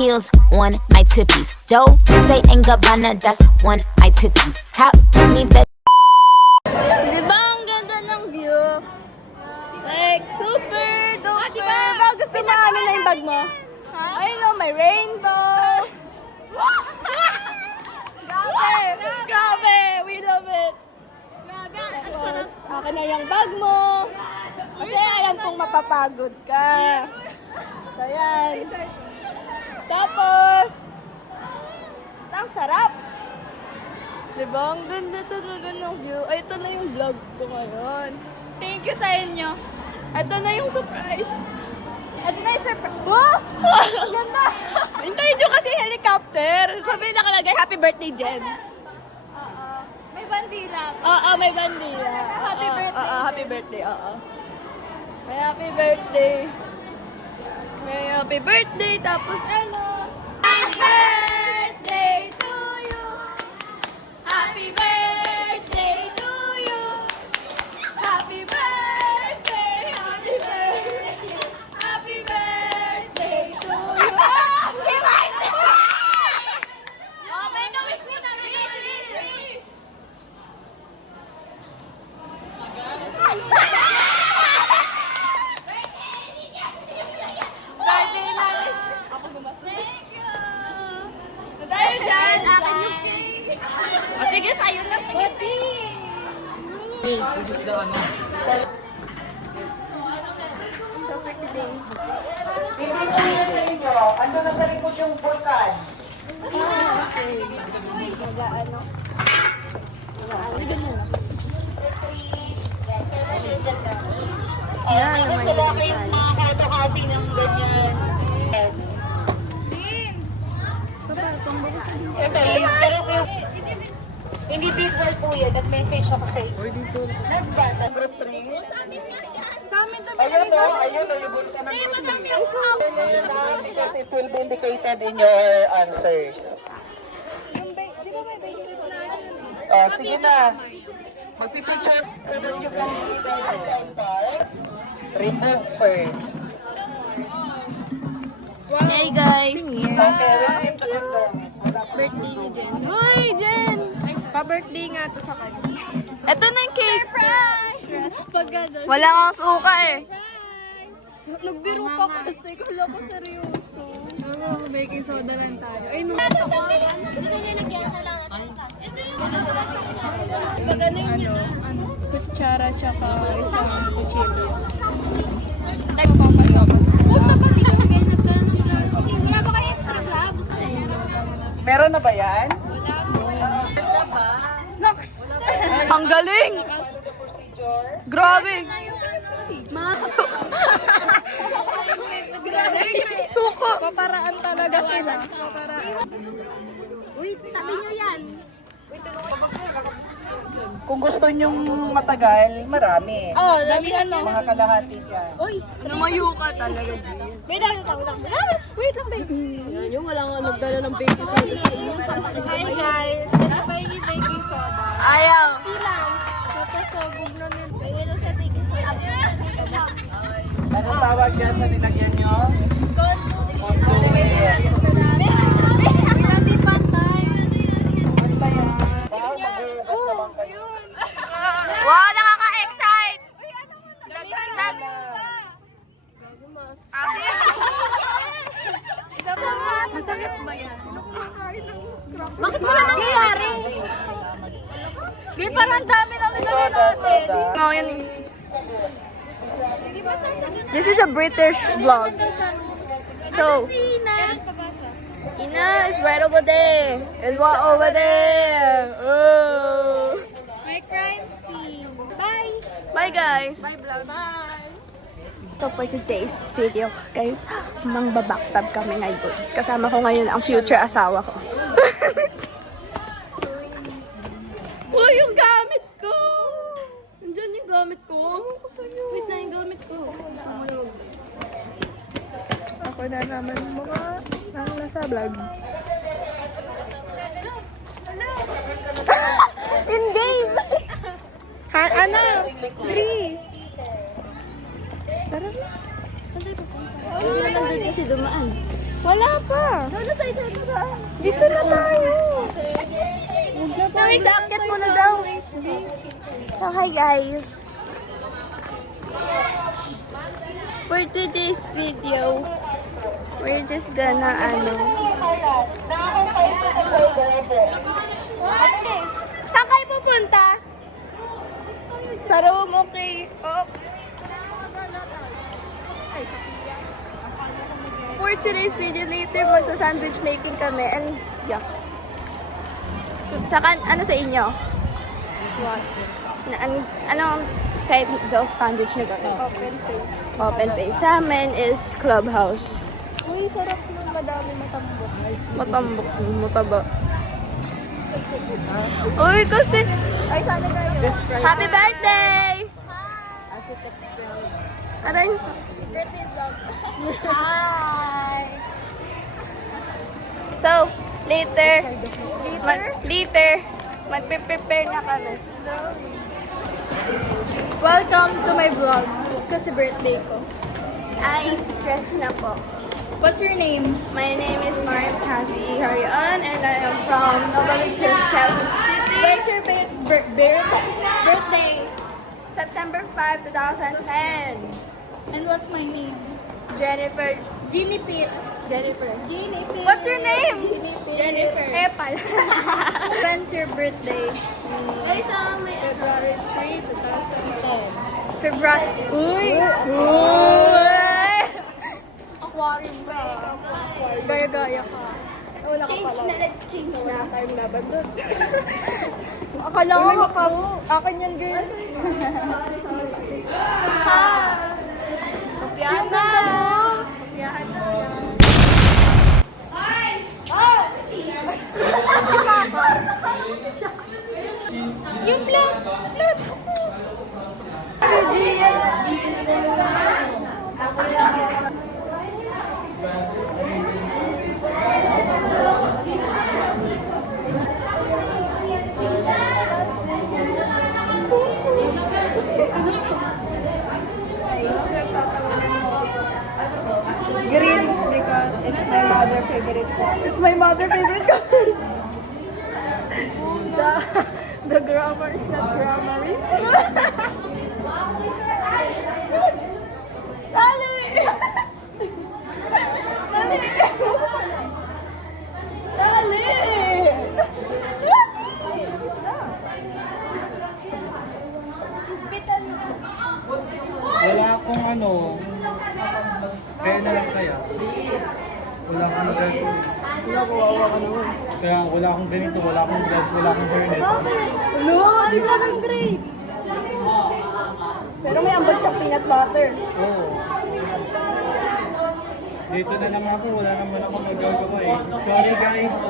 heels on my tippies. Dough, say and Gabbana, that's on my titties. How me bet. Di ba ang ganda ng view? Like, super duper. diba? Gusto mo amin na yung bag mo? Ay no, may rainbow. Grabe, we love it. Tapos, akin na yung bag mo. Kasi alam kong mapapagod ka. So, yan. Tapos, basta ang sarap. Diba? Ang ganda talaga ng view. Ay, ito na yung vlog ko ngayon. Thank you sa inyo. Ito na yung surprise. Ito na yung surprise. Wow! Ganda! Hintayin nyo kasi helicopter. Sabi nakalagay, happy birthday, Jen. Oo. May bandila. Oo, may bandila. Happy birthday, Oo, happy birthday, oo. May happy birthday. May happy birthday, tapos ano? Happy birthday to you. Happy birthday to you. Happy birthday. Happy birthday. Happy birthday to you. Si Mike! Oh, may na-wish mo na. Wish. Birthday na. Ako gumas. Thank you. Dahil dyan, akin yung cake. Sige, sa'yo na. Sige. Ando na sa likod yung vulkan. Bakit wala kayong mga kato-kati ng ganyan? Pero hindi big word po yan. Nag-message ako sa iyo. Nagbasa. Group 3. Ayun o, yung bulkan ng group 3. Because it will be indicated in your answers. Oh, sige na. Magpipicture so that you can see the center. Remove first. Hey guys! Okay, remove the condom. Birthday ni Jen. Uy, Jen! Pa-birthday nga to sa kanya. Ito na yung cake! Surprise! Pag gano'n. Wala kang suka eh. Nagbiro pa kasi. Kala ko seryoso. Oo, baking soda lang tayo. Ay, no. Pag ano yun? Kutsara tsaka isang kutsilyo. Punta pa dito sa ganyan wala pa kayo extra gloves? Meron na ba yan? Ang galing! Grabe! Suko! Paparaan talaga sila. Uy, tabi nyo yan. Kung gusto nyong matagal, marami. Oh, dami ano. Mga kalahati dyan. Uy, Lumayo ka talaga, G. wait lang. Wait lang, babe. Yan yung wala nga nagdala ng baking soda sa inyo. Hi guys, ano pa yung baking soda? Ayaw! Ilang? Kapasabog na nila. Pwede lang sa baking soda. Anong tawag dyan sa nilagyan nyo? Wow, mag-ugas naman kayo. Wow, nakaka-excite! Masakit ba yan? Bakit mo na nangyayari? Di parang dami na nilagay natin. No, yan. This is a British vlog. So, Ina is right over there. Is what over there. Oh. My crime scene. Bye! Bye guys. Bye vlog. Bye! So for today's video, guys, mangbabackstab kami ngayon. Kasama ko ngayon ang future asawa ko. Uy, yung gamit ko! Nandiyan yung gamit ko. Ano ko sa'yo? Wait na yung gamit ko. Ako na naman mga nasa vlog. In game! Ha, ano? 3. Tara na. Hindi naman doon kasi dumaan. Wala pa. Dito na tayo. Nawix, akit mo na daw. So, hi guys. For today's video, we're just gonna, Saan kayo pupunta? Sa room, okay. Oh. For today's video, later magsa-sandwich making kami and yeah. Saka, ano sa inyo? What? Anong type of sandwich na gawin? Open face. Open face. Sa amin is Clubhouse. Uy, sarap ng madami matambok. Matambok, mataba. Uy, kasi... Ay, sana kayo. Happy birthday! Aray. Birthday vlog. Hi! So, later, magpe-prepare na kami. Welcome to my vlog. Kasi birthday ko. I'm stressed na po. What's your name? My name is Mariam Cassie Harian and I am from Novaliches, Quezon City. When's your birthday? September 5, 2010. And what's my name? Jennifer. Ginipit. Jennifer. Ginipit. What's your name? Ginipit. Jennifer. Epal. When's your birthday? February 3, 2010. February. Uy! Aquarium ba? Gaya-gaya ka. Wala ka pala. Let's change na. Time na ba doon? Akala ko akin yan, girl. Ha! Kopyahan na! Kopyahan na. Yung vlog! Green because it's my mother favorite color. It's my mother favorite color. The grammar is not grammar. Dali! Dali! Dali! Wala akong kaya na lang kaya. Wala akong magagawa. Kaya wala akong ganito, wala akong gloves, wala akong hairnet. Hello, di ka ng grade. Pero may ambot siyang peanut butter. Oo. Dito na lang ako, wala naman akong magagawa eh. Sorry guys.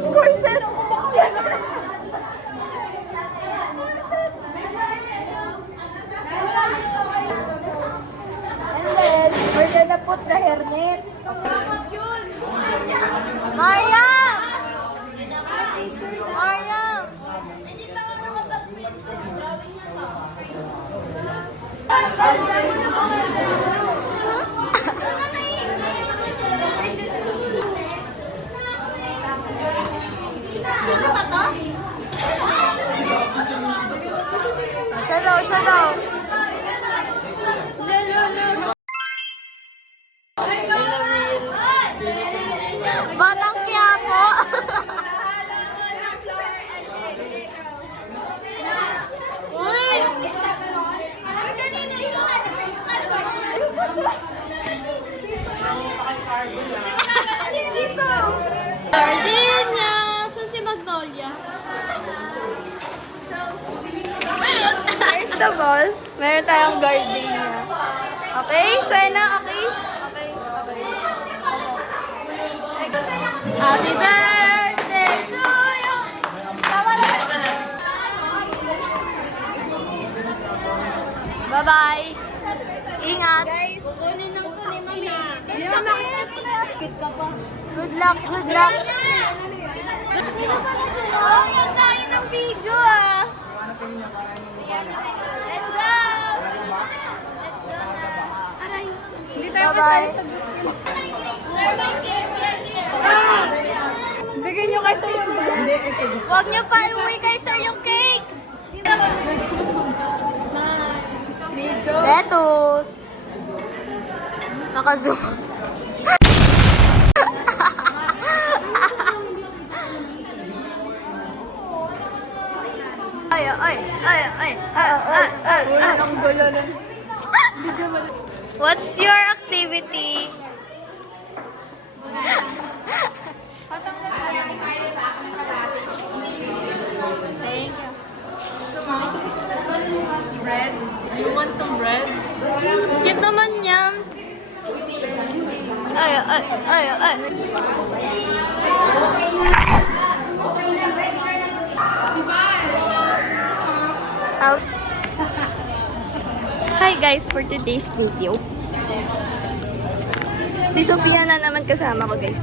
Corset! And then, we're gonna put the hairnet. Mariam! Mariam! Siya daw. Batang Quiapo! Uy! Gardenia! Saan si Magnolia? First of all, meron tayong gardenia. Okay? Suena, okay? Happy birthday to you! Bye-bye! Ingat! Kukunin lang ko ni Mami. Good luck, good luck! Oh, yan tayo ng video ah! Let's go! Let's go na! Aray! Hindi tayo bye-bye. Bigyan nyo kay sir yung cake. Huwag nyo pa iuwi kay sir yung cake. Lettuce. Naka-zoom. What's your activity? Thank you. Bread? Do you want some bread? Cute naman yan. Ay. Out. Hi guys, for today's video. Si Sophia na naman kasama ko guys.